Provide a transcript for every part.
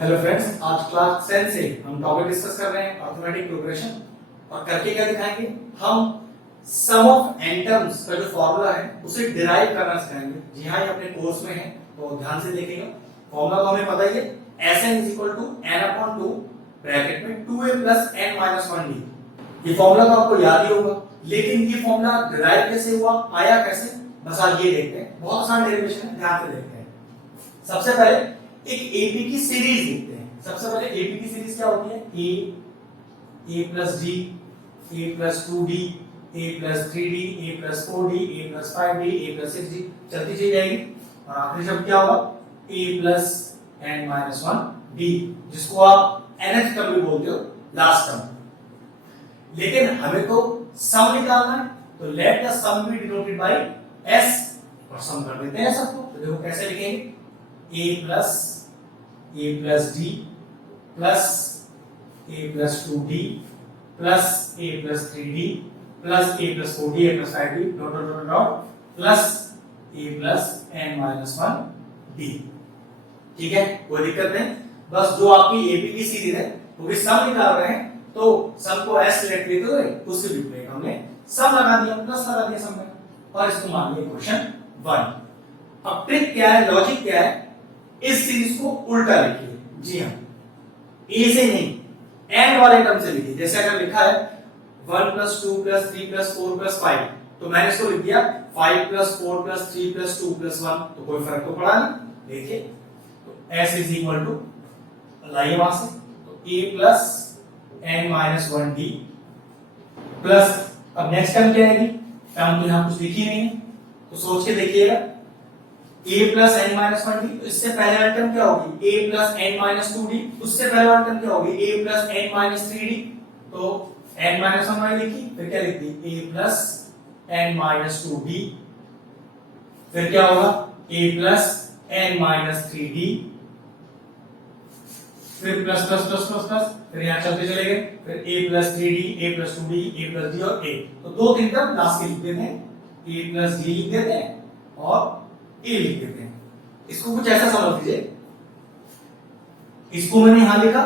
Hello friends, आज class 10 से हम टॉपिक डिस्कस कर रहे हैं अरिथमेटिक प्रोग्रेशन। और करके क्या दिखाएंगे, हम सम ऑफ n टर्म्स का जो फॉर्मूला है उसे डिराइव करना सिखाएंगे। जी हाँ, ये अपने कोर्स में है तो ध्यान से देखेंगे। फॉर्मूला तो हमें पता ही है, Sn = n/2 ब्रैकेट में 2a + n - 1d। ये फॉर्मूला तो आपको याद ही होगा, लेकिन ये फॉर्मूला डिराइव कैसे हुआ, आया कैसे, बस आज ये देखते हैं। बहुत आसान डेरिवेशन है, ध्यान से देखते हैं। सबसे पहले एक एबी की सीरीज लिखते हैं। सबसे पहले एबी की सीरीज क्या होती है, a + d, a + 2d, a + 3d, a + 4d, a + 5d, a + 6d, चलती चली जाएगी। और आखिरी शब्द क्या होगा, a + n - 1d, जिसको आप nth टर्म भी बोलते हो, लास्ट टर्म। लेकिन हमें तो सम निकालना है, तो let the sum be denoted by s, और सम कर देते हैं सबको। तो देखो कैसे लिखेंगे, a + d plus a + 2d plus a + 3d plus a + 4d, a + 5d plus a + n - 1d। ठीक है, कोई दिक्कत नहीं। बस जो आपकी एबी की सीरीज है वो भी सम निकाल रहे हैं, तो सम को s लेट लेते हुए उसके बीच में हमने सम लगा दिया, प्लस लगा दिया सम में, और इसको मान लिया इक्वेशन 1। अब ट्रिक क्या है, लॉजिक क्या है, इस सीरीज को उल्टा लिखिए। जी हाँ, ए से नहीं, एन वाले टर्म से लिखिए। जैसे अगर लिखा है 1 + 2 + 3 + 4 + 5, तो मैंने इसको लिख दिया 5 + 4 + 3 + 2 + 1, तो कोई फर्क तो पड़ा नहीं। देखिए, तो s = लाइए वहां से, तो a + n - 1d प्लस, अब नेक्स्ट टर्म क्या आएगी, टर्म तो यहां कुछ लिखी नहीं है, तो सोच के देखिएगा, a + n - 1d, तो इससे पहले वाला टर्म क्या होगी, a + n - 2d, उससे पहले वाला टर्म क्या होगी, a + n - 3d, तो n - 1 लिखी, फिर क्या लिख दी, a + n - 2d, फिर क्या होगा, a + n - 3d, फिर plus plus plus plus plus, फिर यहां चलते चले गए, फिर a + 3d, a + 2d, a + d और a, तो दो तीन टर्म लास्ट के लिख देते हैं, a + d लिख देते हैं और a लिख देते हैं। इसको कुछ ऐसा समझ लीजिए, इसको मैंने यहां लिखा,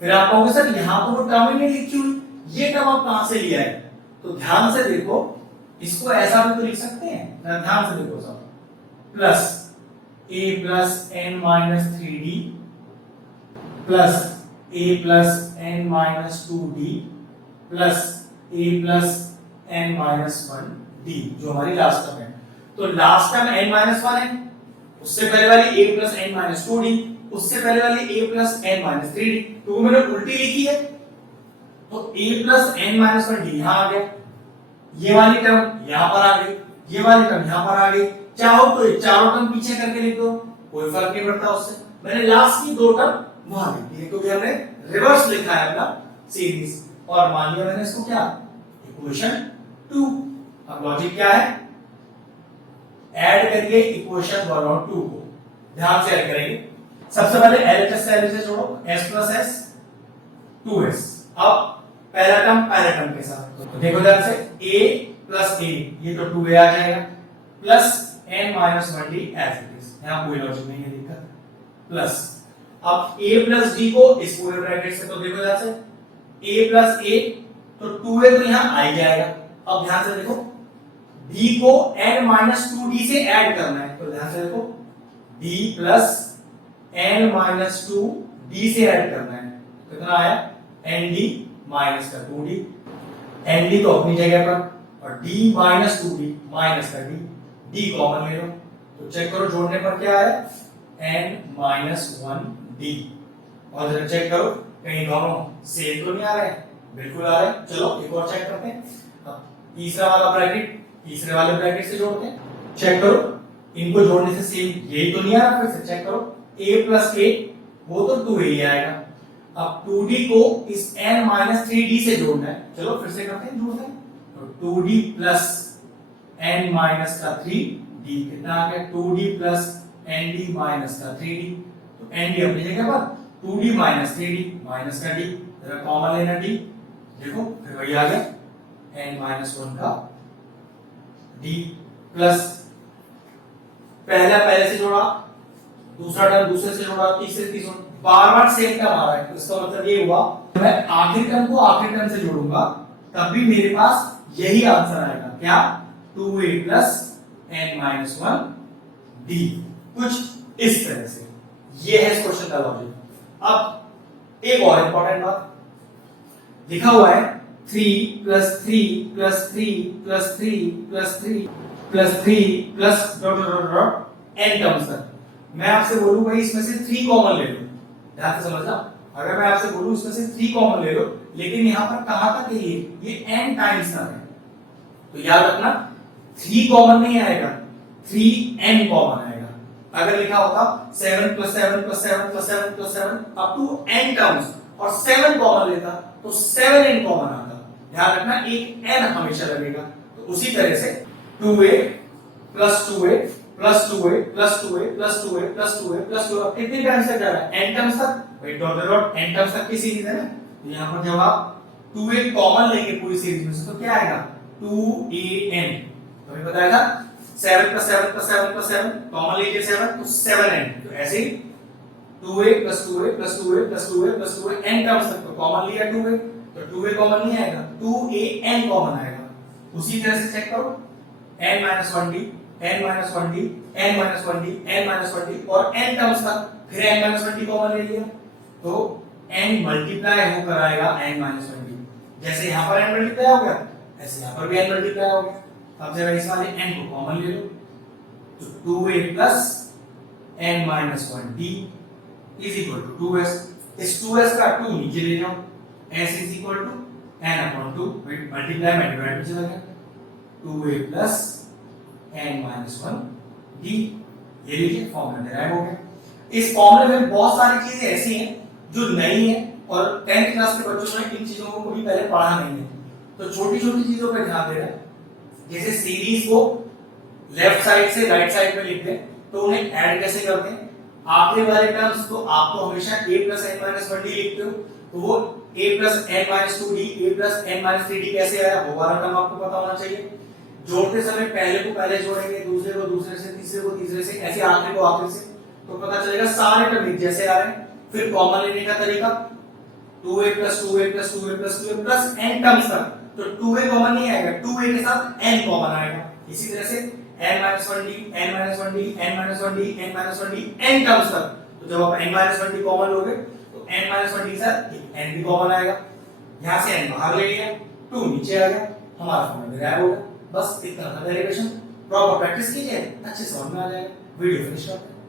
फिर आप कहोगे सर यहां तो वो टर्म ही नहीं लिखी हुई, ये टर्म आप कहां से लिया है, तो ध्यान से देखो, इसको ऐसा भी तो लिख सकते हैं ना, ध्यान से देखो सब, plus a + n - 3d plus a + n - 2d plus a + n - 1d, जो हमारी लास्ट टर्म है। तो लास्ट टर्म n - 1 है, उससे पहले वाली a + n - 2d, उससे पहले वाली a + n - 3d, तो वो मैंने उल्टी लिखी है, तो a + n - 1d यहां आ गया, ये वाली टर्म यहां पर आ गई, ये वाली टर्म यहां पर आ गई। चाहो तो ये चारों टर्म पीछे करके लिख दो, कोई फर्क नहीं पड़ता उससे। मैंने लास्ट की दो टर्म वहां लिख दी, क्योंकि हमने रिवर्स लिखा है अपना सीरीज, और मान लिया मैंने इसको क्या, इक्वेशन 2। अब लॉजिक क्या है, ऐड करिए इक्वेशन 1 और 2 को, ध्यान से ऐड करेंगे। सबसे पहले LHS से LHS जोड़ो, s + s 2s। अब पहला टर्म के साथ, तो देखो ध्यान से, a + a, ये तो 2a आ जाएगा, plus n - 1d as it is, यहां कोई लॉजिक नहीं है, दिक्कत, प्लस अब a + d को इस पूरे ब्रैकेट से, तो देखो ध्यान से, a + a, तो 2a तो यहां आ ही जाएगा। अब ध्यान से देखो, d को n - 2d से ऐड करना है, तो ध्यान से देखो, d + n - 2d से ऐड करना है, कितना आया, nd माइनस का 2d, nd तो अपनी जगह पर, और d - 2d माइनस का d, d कॉमन ले लो, तो चेक करो जोड़ने पर क्या आया, n - 1d, और जरा चेक करो कहीं दोनों सेम तो नहीं आ रहे, बिल्कुल आ रहे। चलो एक और चेक करते हैं। अब तीसरा वाला ब्रैकेट तीसरे वाले ब्रैकेट से जोड़ते हैं, चेक करो, इनको जोड़ने से सेम यही तो नहीं आ रहा, फिर से चेक करो, a + a, वो तो 2a ही आएगा। अब 2d को इस n - 3d से जोड़ना है, चलो फिर से करते हैं, जोड़ते हैं, तो 2d + n - 3d, कितना आ गया, 2d + nd - 3d, तो nd अपनी जगह पर, 2d - 3d माइनस का d, जरा कॉमन लेना d, देखो फिर वही आ गया, n - 1 का d, प्लस पहला पहले से जोड़ा, दूसरा टर्म दूसरे से जोड़ा, तीसरे तीसरे, बार बार सेम टर्म आ रहा है, तो इसका मतलब ये हुआ मैं आखिरी टर्म को आखिरी टर्म से जोड़ूंगा तब भी मेरे पास यही आंसर आएगा, क्या 2a plus n minus 1 d, कुछ इस तरह से। ये है इस क्वेश्चन का लॉजिक। अब एक और इंपॉर्टेंट बात लिखा हुआ है 3 plus 3 plus 3 plus 3 plus 3 plus 3 plus dot dot dot n terms तक। मैं आपसे बोलूं भाई इसमें से 3 कॉमन ले लो, ध्यान से समझना। अगर मैं आपसे बोलूं इसमें से 3 कॉमन ले लो, लेकिन यहां पर कहां तक है ये n टाइम्स तक है, तो याद रखना 3 कॉमन नहीं आएगा, 3n कॉमन आएगा। अगर लिखा होता 7 plus 7 plus 7 plus 7 plus 7 up to n terms और 7 कॉमन लेता तो 7n कॉमन आता। ध्यान रखना एक n हमेशा लगेगा। तो उसी तरह से 2a plus 2a plus 2a plus 2a plus 2a plus 2a plus 2a कितने टाइम्स तक जा रहा है, n टर्म्स तक। भाई डॉट डॉट n टर्म्स तक की सीरीज है ना, तो यहां पर जब आप 2a कॉमन लेंगे पूरी सीरीज में से तो क्या आएगा 2an। तो हमें बताया था 7 प्लस 7 प्लस 7 प्लस 7 कॉमन लीजिए 7 तो 7n। तो ऐसे ही 2a plus 2a plus 2a plus 2a plus 2a n terms तक तो कॉमन लिया 2a, तो 2a कॉमन नहीं आएगा, 2an कॉमन आएगा। उसी तरह से चेक करो n minus 1d n minus 1d n minus 1d n minus 1d और n टर्म्स तक, फिर n माइनस 1d कॉमन ले लिया तो n मल्टीप्लाई होकर आएगा n माइनस 1d। जैसे यहां पर n मल्टीप्लाई हो गया ऐसे यहां पर भी n मल्टीप्लाई हो गया। अब जरा इस वाले n को कॉमन ले लो तो 2a plus n minus 1d is equal to 2s। इस 2s का 2 नीचे ले जाओ, s is equal to n upon 2 multiply में डिवाइड में चला गया 2a plus n minus 1 d। ये लीजिए फॉर्मूला डिराइव हो गया। इस फॉर्मूले में बहुत सारी चीजें ऐसी हैं जो नई है और 10th क्लास के बच्चों ने इन चीजों को कभी पहले पढ़ा नहीं है, तो छोटी छोटी चीजों पे ध्यान देना। जैसे सीरीज को लेफ्ट साइड से राइट साइड में लिखते हैं तो उन्हें ऐड कैसे करते हैं। आखिरी वाले टर्म्स तो आप तो हमेशा a plus n minus 1d लिखते हो, तो वो a plus n minus 2d a plus n minus 3d कैसे आया वो वाला टर्म आपको पता होना चाहिए। जोड़ते समय पहले को पहले जोड़ेंगे, दूसरे को दूसरे से, तीसरे को तीसरे से, ऐसे आखिरी को आखिरी से, तो पता चलेगा सारे टर्म एक जैसे आ रहे हैं। फिर कॉमन लेने का तरीका 2a plus 2a plus 2a plus 2a plus n terms तक, तो 2a कॉमन नहीं आएगा, 2a के साथ n कॉमन आएगा। इसी तरह से n minus 1d n minus 1d n minus 1d n minus 1d n terms तक, तो जब आप n माइनस 1d कॉमन लोगे तो n माइनस 1d के साथ n भी कॉमन आएगा। यहां से n बाहर ले लिया 2 नीचे आ गया, हमारा फॉर्मूला डिराइव हो गया। बस इतना था डेरिवेशन। प्रॉपर प्रैक्टिस कीजिए, अच्छे समझ में आ जाएगा। वीडियो फिनिश करते हैं।